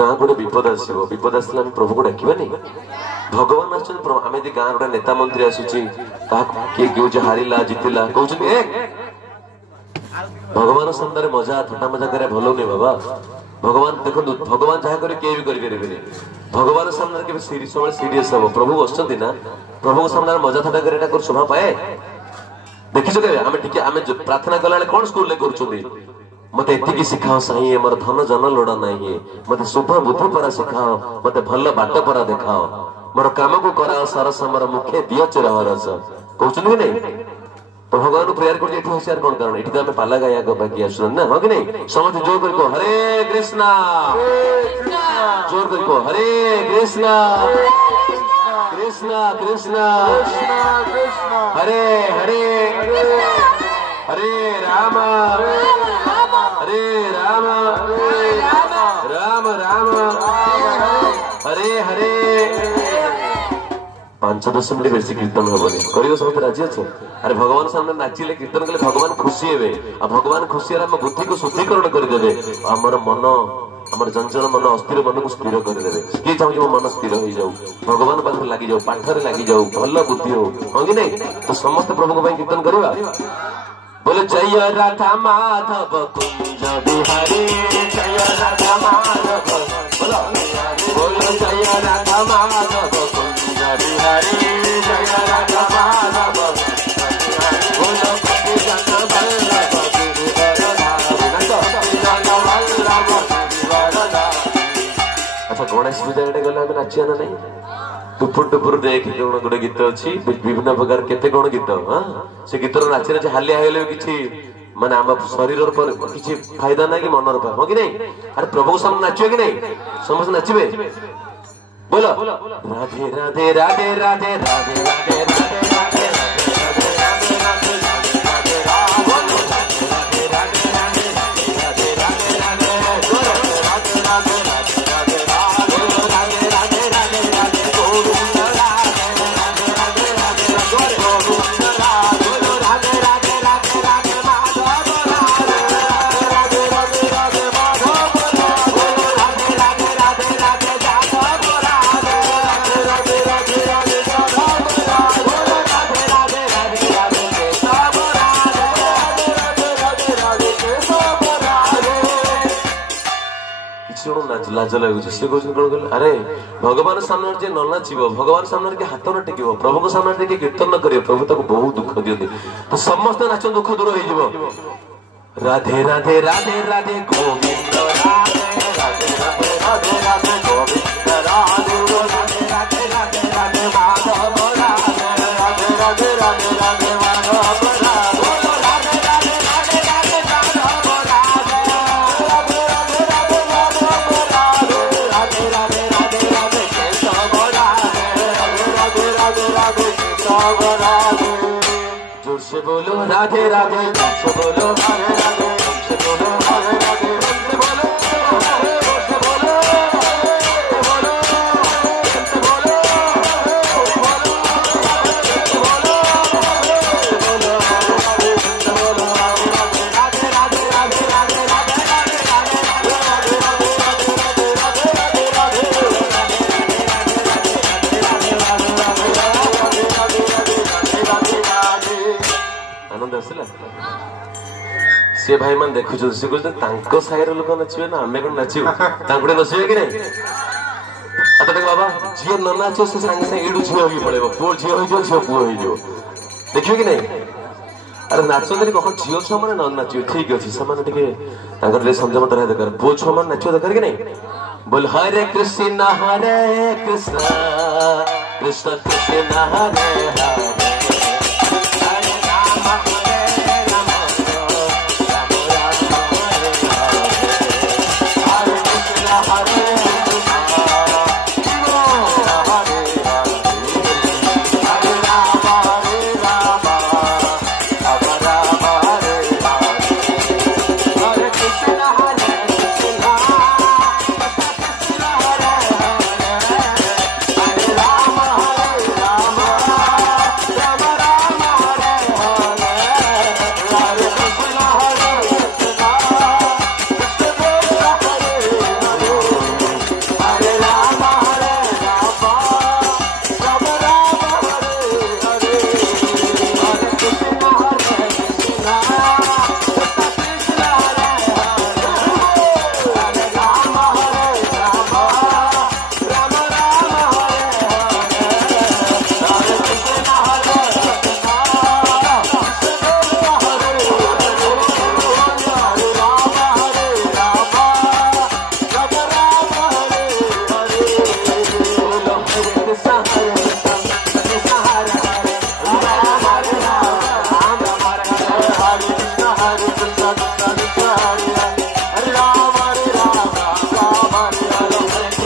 गोटे विपद आसो विपद आसला प्रभु को डाकवानी भगवान आम गाँ गोटे नेता मंत्री आसूची किए किए हारिला जितिला कहते भगवान सामने मजा थटा मजा कर भल नहीं बाबा भगवान देखो भगवान जहाँ करे किए भी करें भगवान सामने सब सीरीयस हम प्रभु बसुँच ना प्रभु सामने मजा थटा कर शोभा पाए देखीच के आम प्रार्थना कला कौन स्कूल कर मत एति शिखाओ साई मोर धन जन लोड़ा नहीं मत शुभ बुद्धि परा शिखाओ मत भल बाट परा देखाओ मोर काम को कराओ सरस मोर मुखे दियो चिरह रस कहते नहीं तो भगवान प्रेयर कर होशियार कौन कारण ये आम पाला गाया बाकी आसुन ना हाँ कि नहीं समझ जोर कर हरे कृष्णा जोर कर हरे कृष्णा कृष्णा कृष्णा हरे हरे हरे राम हरे राम राम राम हरे हरे 5-10 मिनट बेसी कीर्तन हेनी कर सब राजी अच्छे अरे भगवान सामने नाचिले कीर्तन कले भगवान खुशी हे आ भगवान खुशी आम बुद्धि को शुद्धिकरण करदे आमर मन आमर चंचल मन अस्थिर मन को स्थिर करदे किए चाहूँ मो मन स्थिर हो जाऊ भगवान पाखे लगी जाऊ पाठर लगी जाऊ भल बुद्धि हो हाँ कि नहीं तो समस्त प्रभु को कीर्तन करवा बोले जय राधा माधव कुंज बिहारी जय राधा माधव बोलो बोलो जय राधा माधव कुंज बिहारी जय राधा माधव बोलो पति जन वल्लभ अच्छा गणेश पूजा गले आम नाचिया ना नहीं टुपुर टुपुर देख गोटे गीत अच्छी विभिन्न प्रकार केते कौन गीत हाँ से गीत नाचे नाचे हालिया हेले कि माने आम शरीर पर किसी फायदा ना कि मनर पर हाँ कि नहीं अरे प्रभु सामने नाचिए कि नहीं समस्त नाचे बोलो राधे राधे राधे राधे राधे राधे राधे लाज लगुच सी कौन अरे भगवान सामने जे न नाचब भगवान सामने के हाथ न टेक प्रभु सामने टे कीर्तन न कर प्रभु तक बहुत दुख दिखते तो समस्त नाच दुख दूर हो राधे राधे राधे राधे गोविंद राधे राधे राधे राधे राधे गोविंद राधे राधे राधे राधे राधे माधव राधे राधे राधे राधे राधे माधव जोर से बोलो राधे राधे से बोलो हरे राधे से बोलो हरे राधे से बोलो से बोलो से बोलो से बोलो से बोलो से बोलो से बोलो राधे राधे राधे राधे राधे आनंद आसला सी भाई मान देखु सी कहते साइर लोक नाचे ना आम कौन नाचू नचे कि नहीं देख बाबा झील न नाच से सागे सागे एडू झील हो पड़े पुओ झील हो झील पुओ हो देखिए कि नहीं अरे नाचते कौन झील छुआ मैंने न नाच ठीक अच्छे से संयम रहा दरकार पुओ छुआ मैंने नाच दरकार कि नहीं बोल हरे Krishna Krishna Krishna Krishna Hare Hare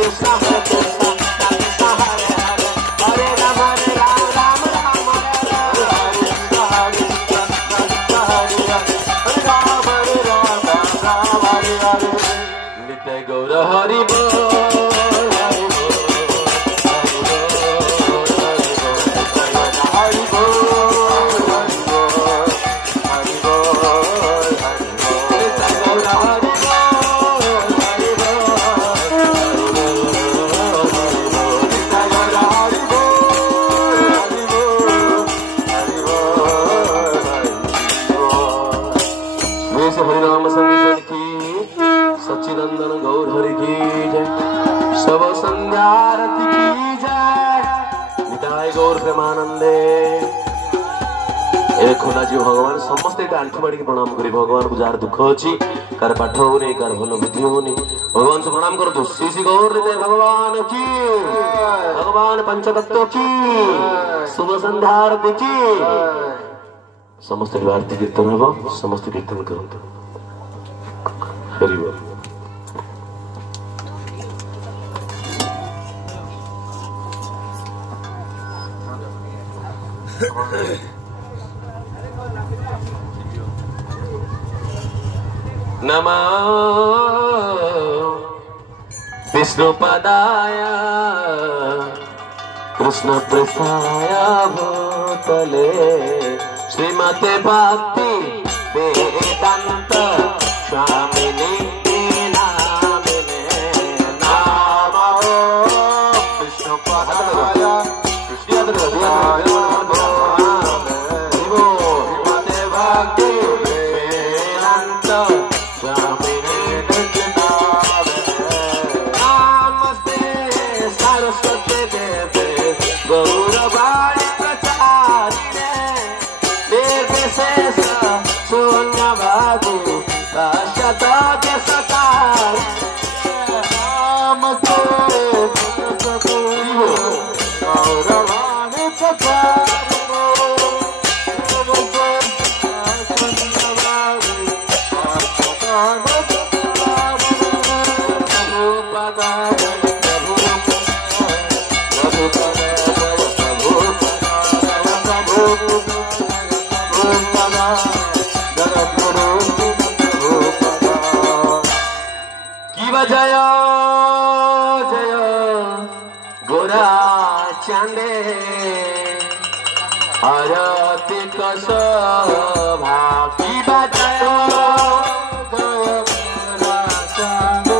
Krishna Hare Krishna Krishna Hare Hare Hare Ram Ram Ram Hare Hare Krishna Hare Krishna Hare Ram Hare Hare Nitya Gaura Hari Bol हरिनाम संकीर्तन की सच्चिदंदन गौर हरि की जय सब संध्या आरती की जय निताय गौर प्रेमानंदे खोला जी भगवान समस्ते आंठु माड़ी प्रणाम करी भगवान को जार दुख अच्छी कार पाठ होनी कार भल बुद्धि होनी भगवान से प्रणाम करो श्री श्री गौर हृदय भगवान की भगवान पंचतत्व की शुभ संध्या आरती की समस्त आरती कीर्तन हम समस्त कीर्तन करते हरि बोल नमः विष्णुपदाय कृष्ण प्रसाय भूतले श्रीमते भक्ति वेदांत स्वामिनी नामिने नमो विष्णुपदाय श्रीमते भक्ति वेदांत स्वामिनी नमस्ते सरस्वती देवे गौरवाणी प्रचारिणे निर्विशेष शून्यवादी काश्यताद्य सकार नमस्ते गौरवाणी जय जय गोरा चांदे आरती कसभा की जय गोरा चांदे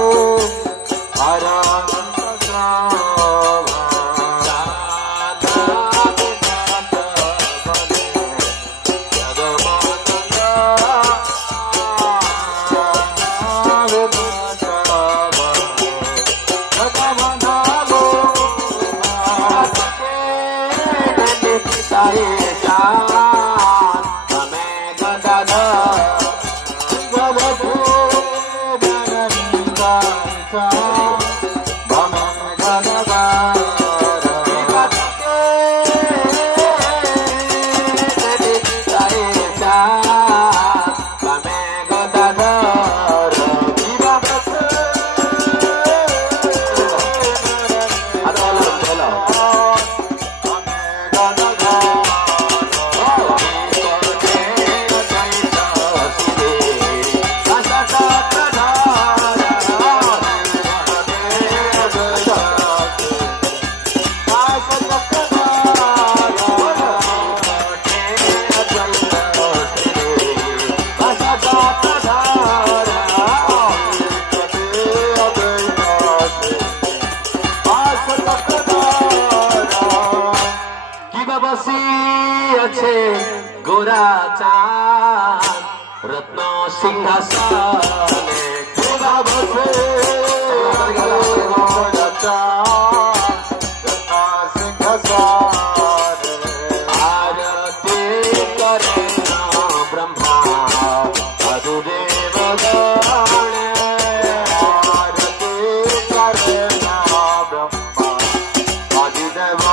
आरती गोरा चांद रत्न सिंहासने गोरा बसे गोरा चांद रत्न सिंहासने आरती करे ब्रह्मा मधुदेव गण आरती करे ब्रह्मा मधुदेव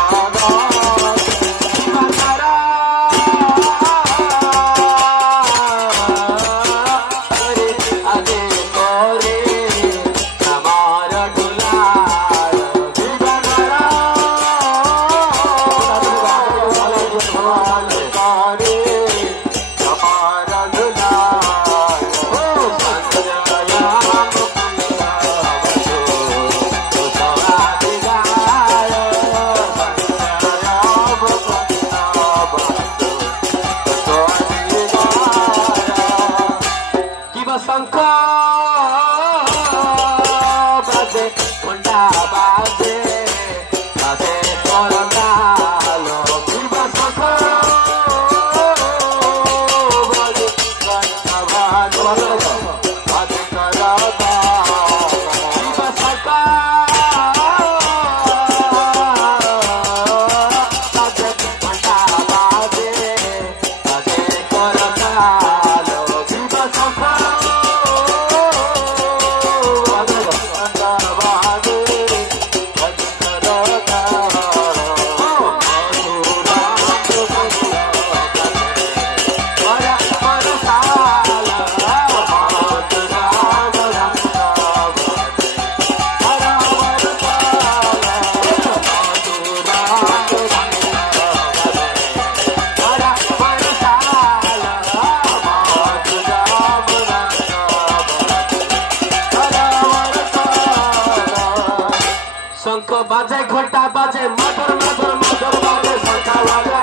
शंख बाजे घंटा बाजे मधुर मधुर मधुर बाजे शंख बाजे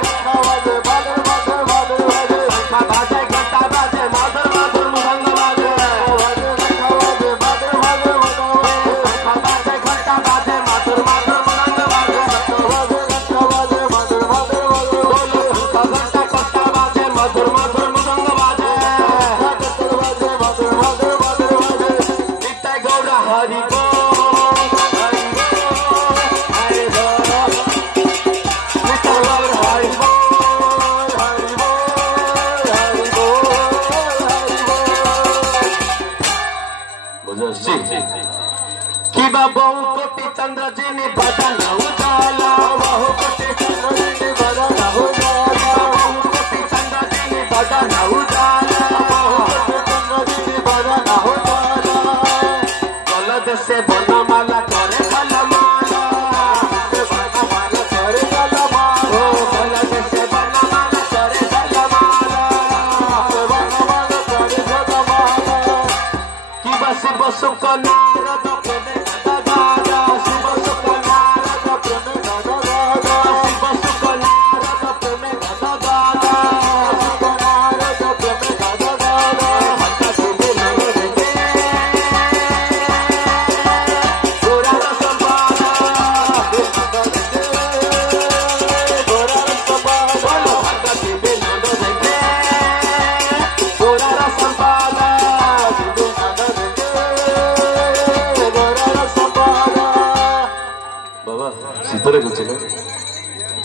शंख बाजे घंटा बाजे मधुर मधुर मृदंग बाजे शंख बाजे घंटा बाजे मधुर मधुर मृदंग बाजे बोलो शंख घंटा घंटा बाजे मधुर मधुर मृदंग बाजे नित्य गौर हरि बहु कोटि चंद्र जी ने बदन उजाला बहु कोटि चंद्र जी ने बदन उजाला बहु कोटि चंद्र जी ने बदन उजाला बहु कोटि चंद्र जी ने बदन उजाला कलद से बनमाला करे कलमाला से बनमाला करे कलमाला कलद से बनमाला करे कलमाला से बनमाला करे कलमाला कि बस बस को नारद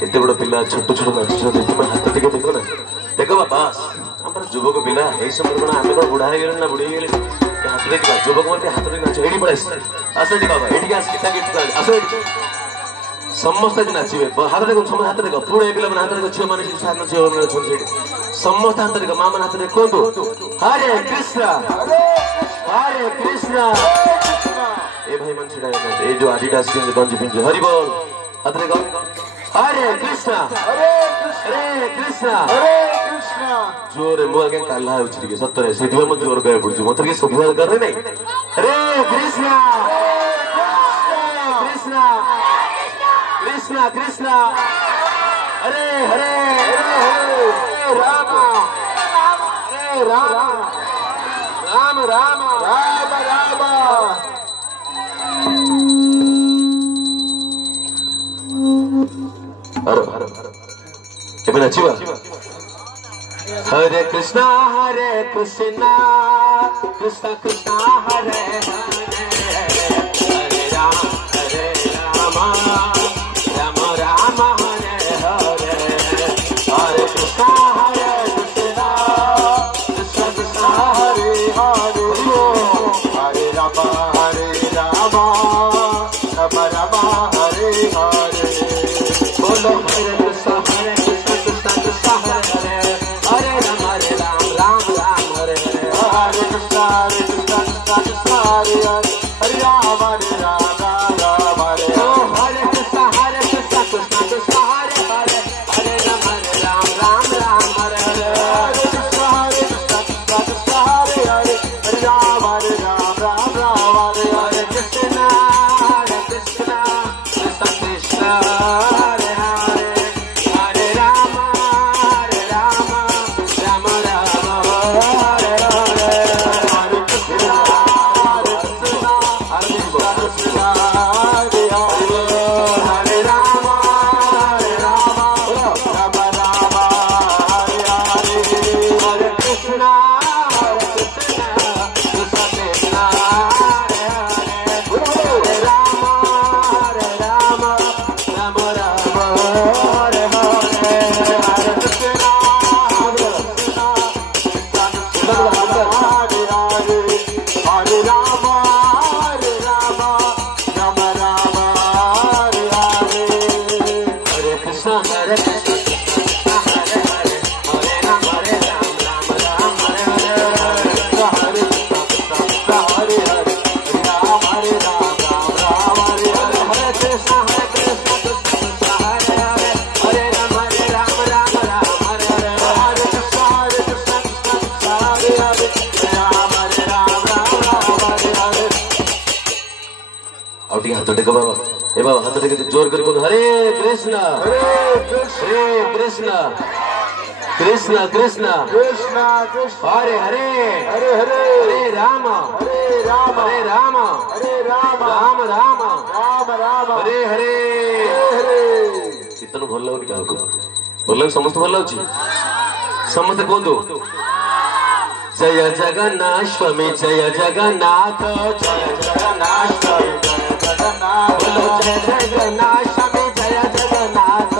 एते बड़ पिला छोट छोट नाचुछन हाथ टिके देखो ना देखो बाबा हमर युवक पिला ए समय कोन आमे को बुढ़ा हे गेल ना बुढ़ी गेल हाथ देखा युवक माने हाथ रे नाच एडी पड़े आसे जी बाबा एडी आस किता गीत कर आसे समस्त दिन नाचिबे हाथ देखो समस्त हाथ देखो पुणे पिला मन हाथ देखो छ माने साथ नाच माने छोड़ समस्त हाथ देखो मामा हाथ देखो तो हरे कृष्ण ए भाई मन छिड़ा ए जो आदिदास के गंज पिंज हरि बोल हाथ देखो हरे कृष्ण जोर मुझे काला उछली सतरे से जोर कह पड़ू मत सुविधा कर नहीं हरे कृष्ण कृष्ण कृष्ण कृष्ण हरे हरे राम हरे राम राम राम राम राम हरो एबे नाचिबा हरे कृष्ण कृष्ण कृष्ण हरे हरे राम राम राम हरे हरे हरे कृष्ण कृष्ण कृष्ण हरे हरे हरे राम राम राम हरे हरे बोलो हरे कृष्ण कृष्ण कृष्ण हरे हरे राम राम राम हरे हरे हरे कृष्ण कृष्ण कृष्ण हरे हरे टी हाथ टेक बाबा ए बाबा हाथ टेक जोर कर बोल हरे कृष्ण हरे कृष्ण कृष्ण कृष्ण कृष्ण हरे हरे हरे हरे हरे राम हरे राम हरे राम हरे राम राम राम राम राम हरे हरे हरे कीर्तन भल लगे क्या भल समस्त भल अच्छी समस्त कहतु जय जगन्नाथ स्वामी जय जगन्नाथ जय जगन्नाथ स्वामी जय जगन्नाथ जय जगन्नाथ स्वामी जय जगन्नाथ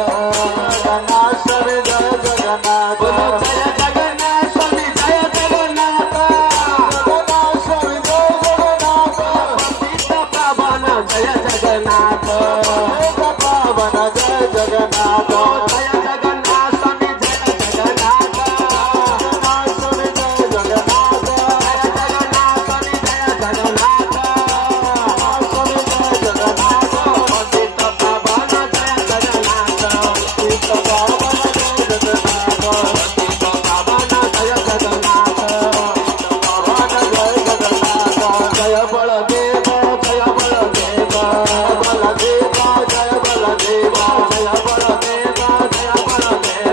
जगन्नाथ स्वामी जय जगन्नाथ जय जगन्नाथ स्वामी जय जगन्नाथ जगन्नाथ स्वामी जय जगन्नाथ पतित पावन जय जगन्नाथ पावन जय जगन्नाथ जय जगन्नाथ स्वामी जय जगन्नाथ जगन्नाथ स्वामी जय जगन्नाथ जय जगन्नाथ स्वामी जय जगन्नाथ स्वामी जय जगन्नाथ पतित पावन जय जगन्नाथ पतित पावन जय जगन्नाथ पतित पावन जय जगन्नाथ पावन जय जगन्नाथ जय बलदेव जय बलदेव बलदेव जय बलदेव जय बलदेव जय बलदेव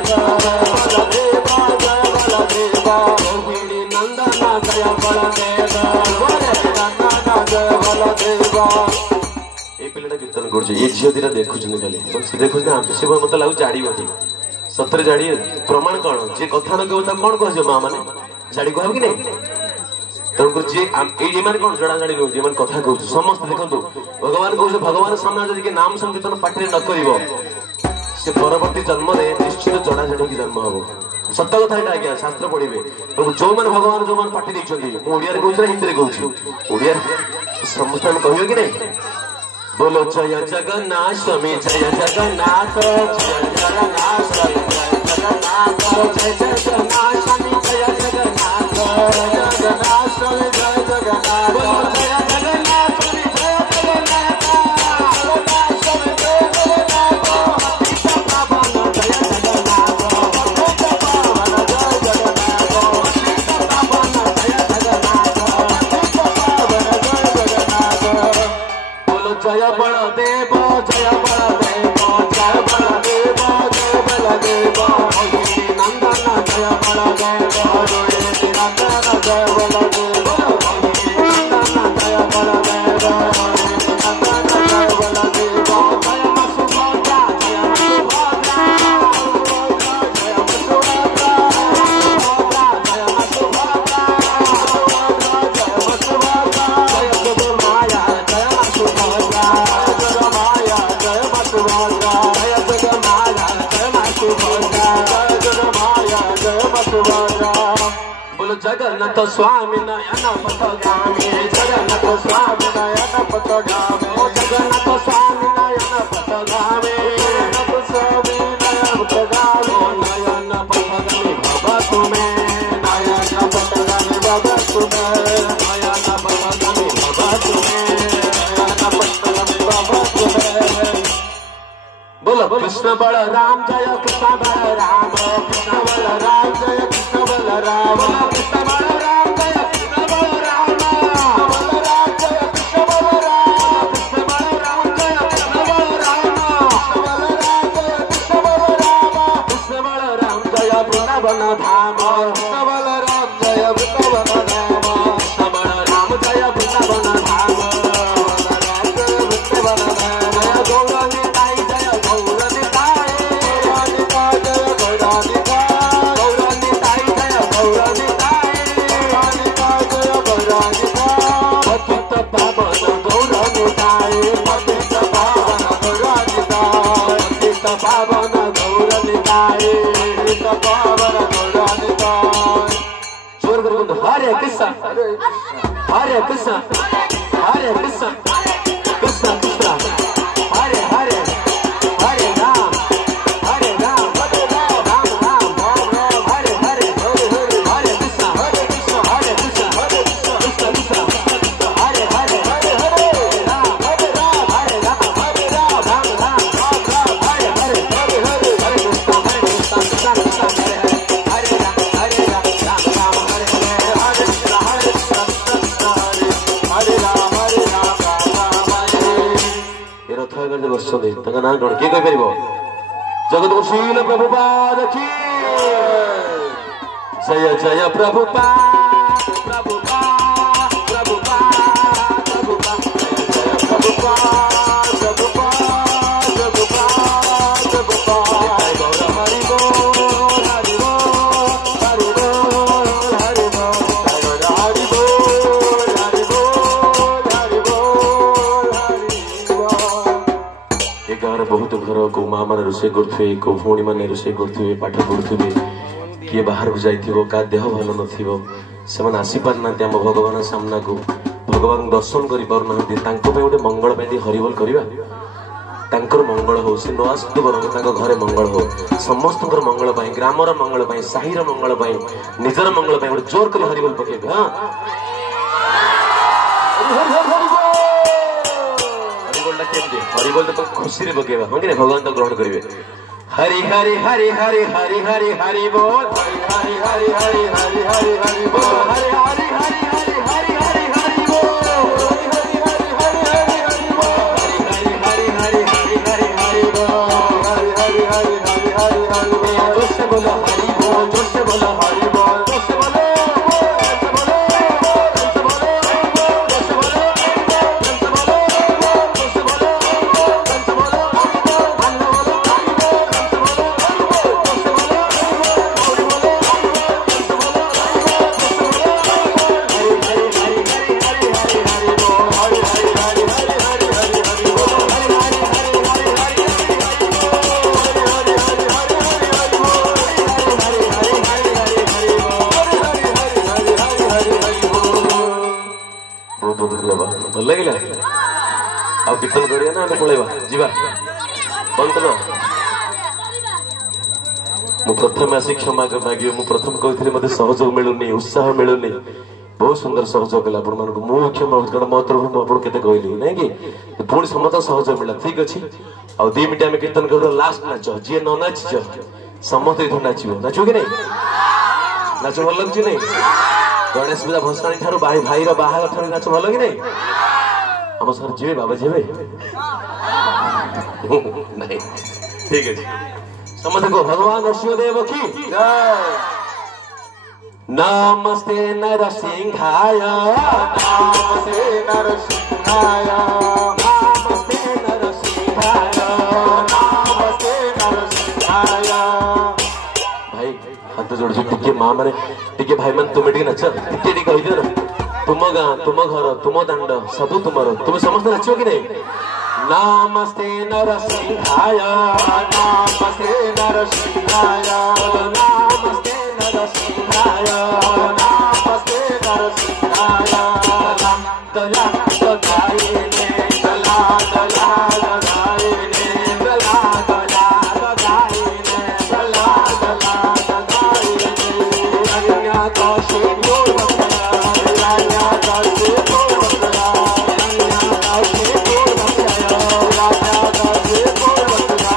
बलदेव जय बलदेव रोहिणी नंदन जय बलदेव नंदन जय बलदेव ए पिलाटा कीर्तन करुचे ये झील दिटा देखुछन खाली से देखुछ ना से मत लागु जाड़ी बटी सतरे जाड़ी प्रमाण कौन जे कथा न कहू ता कौन कहजो मां माने जाड़ी कहब कि नहीं तनको जे ए माने कौन जड़ा जाड़ी कहू जे माने कथा कहू समस्त देखंतु भगवान कहू भगवान सामने जदि के नाम संकीर्तन पाठरे न करिवो से परवर्ती जन्म रे निश्चित जड़ा जाड़ी की जन्म हबो सत्य कथा एटा आज्ञा शास्त्र पढ़िबे प्रभु जो माने भगवान जो माने पाठी दैछथि मु ओडिया रे कहू हिंदी रे कहू ओडिया समस्त हम कहियो कि नहीं बोलो जय जगन्नाथ स्वामी जय जगन्नाथ जय जगन्नाथ स्वामी जय जगन्नाथ जय जगन्नाथ स्वामी जय जगन्नाथ जगन्नाथ स्वामी जय जगन्नाथ बोलो जय जगन्नाथ स्वामी जय जगन्नाथ जगन्नाथ स्वामी जय जगन्नाथ पतित पावन जय जगन्नाथ पतित पावन जय जगन्नाथ पतित पावन जय जगन्नाथ पतित पावन जय जगन्नाथ बोलो जय बलदेव जय बलदेव जय बलदेव जय बलदेव रोहिणी नंदन जय बलदेव रोहिणी नंदन जय बलदेव रोहिणी नंदन जय बलदेव रोहिणी नंदन जय बलदेव जय मसुभद्रा जय मसुभद्रा जय मसुभद्रा जय मसुभद्रा जय मसुभद्रा जय सुगमाया जय मसुभद्रा जय माया जय मसुभद्रा जय जगमाया जय मसुभद्रा जय जगमाया जय मसुभद्रा बोलो जगन्नाथ स्वामी नयन पथगामी जगन्नाथ स्वामी नयन पथगामी जगन्नाथ स्वामी नयन पथगामी जगन्नाथ स्वामी नयन पथगामी नयन पथगामी बाबा तुम्हें नयन पथगामी बाबा तुम्हें नयन पथगामी बाबा तुम्हें नयन पथगामी बाबा तुम्हें बोलो कृष्ण बलराम जय कृष्ण बलराम कृष्ण बलराम जय कृष्ण बलराम कृष्ण बलराम जय कृष्ण बलराम बलराम जय कृष्ण बलराम कृष्ण बलराम जय कृष्ण बलराम बलराम जय कृष्ण बलराम कृष्ण बलराम जय वृंदावन धाम कृष्ण बलराम जय वृंदावन धाम कृष्ण बलराम जय वृंदावन धाम बलराम जय वृंदावन धाम जय गौरानी ताई जय गौरानी ताई गौरानी ताई जय गौरानी ताई गौरानी ताई जय गौरानी ताई गौरानी ताई जय गौरानी ताई पतित पावन गौरानी ताई पतित पावन गौरानी ताई पतित पावन गौरानी ताई पतित पावन गौरानी ताई जोर कर बोलो हरे कृष्ण हरे कृष्ण हरे कृष्ण कृष्ण कृष्ण हरे हरे हरे राम हरे राम हरे राम राम राम राम राम हरे हरे हरे हरे हरे कृष्ण हरे कृष्ण हरे कृष्ण हरे कृष्ण कृष्ण कृष्ण हरे हरे हरे हरे राम हरे राम हरे राम हरे राम राम राम राम राम हरे हरे हरे हरे हरे कृष्ण कृष्ण कृष्ण हरे हरे हरे राम राम राम हरे हरे हरे कृष्ण कृष्ण कृष्ण हरे हरे राम ये रथ आगे बसुँच ना कौन किए कहीपर जगत शील प्रभुपाद की जय जय प्रभुपाद प्रभुपाद प्रभुपाद प्रभुपाद प्रभुपाद प्रभुपाद प्रभुपाद प्रभुपाद गौर हरि बोल हरि बोल हरि बोल हरि बोल हरि बोल हरि बोल हरि बोल हरि बोल। ए गाँव बहुत घर को माँ मैंने रोषे करुवे को भौणी मैंने रोषे करुवे पाठ पढ़ुवे किए बाहर को जाइथिबो का देह भल नथिबो से आसी पार ना आम भगवान सामना को भगवान दर्शन करि पार ना तांको पे गोटे मंगल पे हरिबोल करबा तांकर मंगल हो से न आसु बरं तांको घरे मंगल हो समस्त मंगल पाई ग्रामर मंगल पाई साहिर मंगल पाई निजर मंगल पाई गोटे जोर कर हरिबोल पकेबे हां हरिबोलटा केमते हरिबोल तो खुशी रे पकेबा हां कि भगवान तो ग्रहण करिवे हरि हरि हरि हरि हरि हरि हरि बोल हरि हरि हरि हरि हरि हरि हरि बोल हरि हरि हरि हरि हरि हरि हरि बोल हरि हरि हरि हरि हरि हरि बोल हरि हरि हरि हरि हरि हरि बोल हरि हरि हरि हरि हरि हरि बोल जोर से बोलो हरि बोल जोर से बोलो हरि बोल जोर से बोलो भल लगे आ कीर्तन करिया ना आम पलैबा जीवा बंद मु प्रथम आसी क्षमा मागे मु प्रथम कहती मत सहयोग मिलूनी उत्साह मिलूनी बहुत सुंदर सहयोग कला आपण मान मु क्षमा कारण मो तरफ मुझे केते कहली नहीं कि पुणी समस्त सहयोग मिला ठीक अच्छे आ 2 मिनट आम कीर्तन कर लास्ट नाच जी न नाच समस्त इधर नाचो नाचो कि नहीं नाच भल लगुच नहीं गणेश पूजा भसाणी ठार भाई भाई बाहागर ठार नाच भल कि नहीं हम सर जी बाबा जी नहीं ठीक है समझ को भगवान नरसिंहदेव की नमस्ते नरसिंहाय नमस्ते नरसिंहाय नमस्ते नरसिंहाय नमस्ते नरसिंहाय भाई हाथ जोड़ टिके माँ मैंने टिके भाई मैंने तुम्हें टिके नाच टिके टिके कही दियो ना तुम गाँ तुम घर तुम दांड सब तुम तुम समस्त नाचो कि नहीं नमस्ते नरसिंहाय नमस्ते नरसिंहाय नमस्ते नरसिंहाय नमस्ते नरसिंहाय दला गायने दला दला गायने दला दला गायने दला दला गायने रंगा कौशे बोल बकरा रंगा कौशे बोल बकरा रंगा कौशे बोल बकरा रंगा कौशे बोल बकरा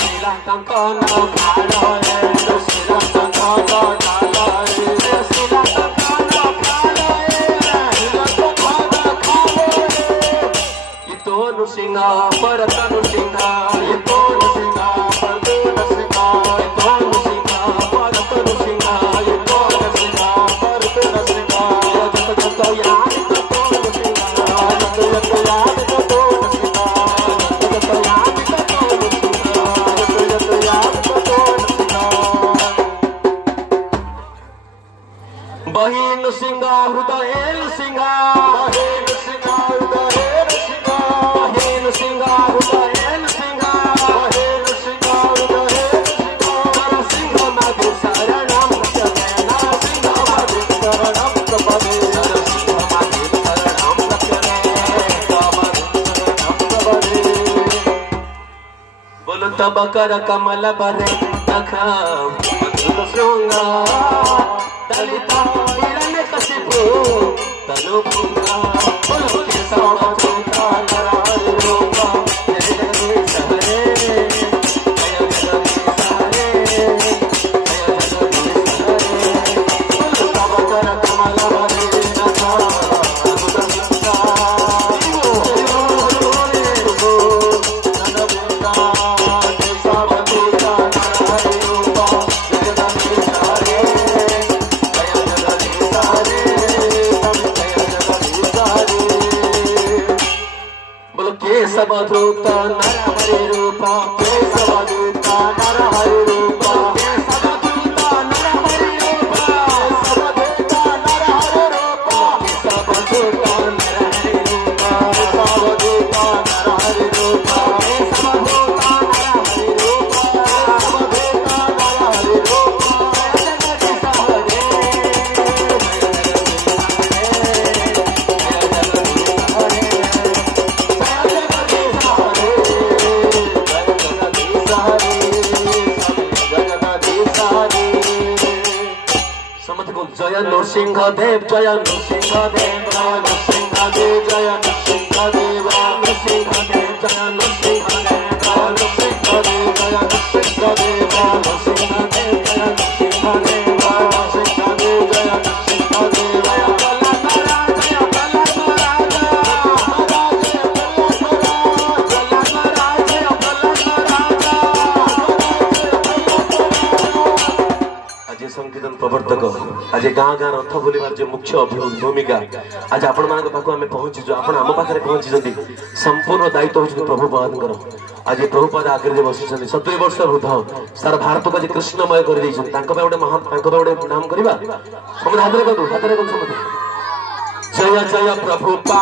शिला कंकन खालो रे शिला कंकन खालो रे शिला कंकन खालो रे शिला कंकन खालो रे इतो नृसिंह परत नृसिंह इतो नृसिंह परत नृसिंह इतो नृसिंह परत नृसिंह इतो नृसिंह परत नृसिंह जत जत याद तो नृसिंह जत जत याद तो नृसिंह जत जत याद तो नृसिंह जत जत याद तो नृसिंह बहिन सिंह हृदय सिंह बहिन सिंह हृदय सिंह बहिन सिंह हृदय सिंह बहिन सिंह हृदय सिंह नरसिंह माधु शरणम प्रपदे नरसिंह माधु शरणम प्रपदे नरसिंह माधु शरणम प्रपदे माधु शरणम प्रपदे बोल तब कर कमल बरे नखा मधुर श्रृंग दलिता हिरण्य कशिपु तनु पुंगा बोलो के सवण चौथा नराय रूपा जय जगदीश हरे जय जगदीश हरे जय जगदीश हरे बोलो तब कर कमल बरे नखा मधुर श्रृंग केशवदूत नरहरि रूप केशवदूत नरहरि रूप केशवदूत नरहरि रूप केशवदूत नरहरि रूप केशवदूत नरहरि रूप केशवदूत नरहरि रूप केशवदूत नरहरि रूप केशवदूत नरहरि रूप जय नृसिंह देव जय नृसिंह देव जय नृसिंह देव जय नृसिंह देव नृसिंह देव जय नृसिंह देव जय नृसिंह देव जय नृसिंह देव नृसिंह देव जय नृसिंह देव नृसिंह देव जय नृसिंह देव संकीर्तन प्रवर्तक आज गाँ गाँ रथ बुलवार जो मुख्य भूमिका आज आपण मान पाखु आम पहुंचीचु आप आम पाखे पहुंची संपूर्ण दायित्व हूँ प्रभु पाद आज प्रभुपाद आगे बसी 70 वर्ष वृद्ध सारा भारत को आज कृष्णमय कर गोटे महान गोटे नाम करवा समझ हाथ में समझ जय जय प्रभुपा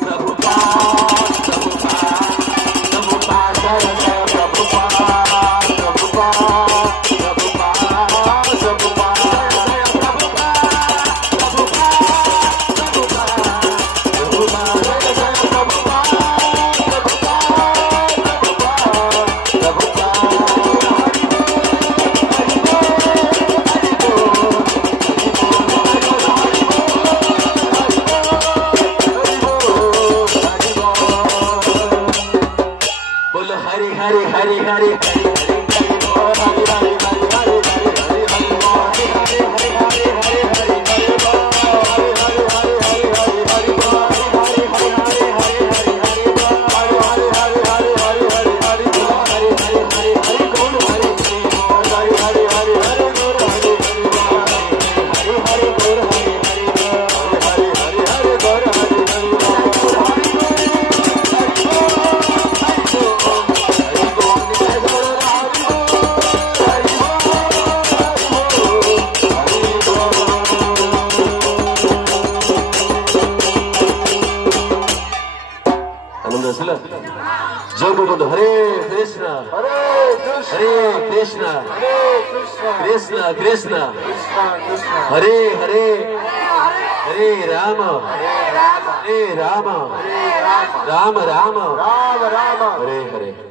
प्रभुपा प्रभुपा प्रभुपा जय जय प्रभुपा प्रभुपा जो बोलो हरे कृष्ण कृष्ण कृष्ण कृष्ण हरे हरे हरे राम राम राम हरे हरे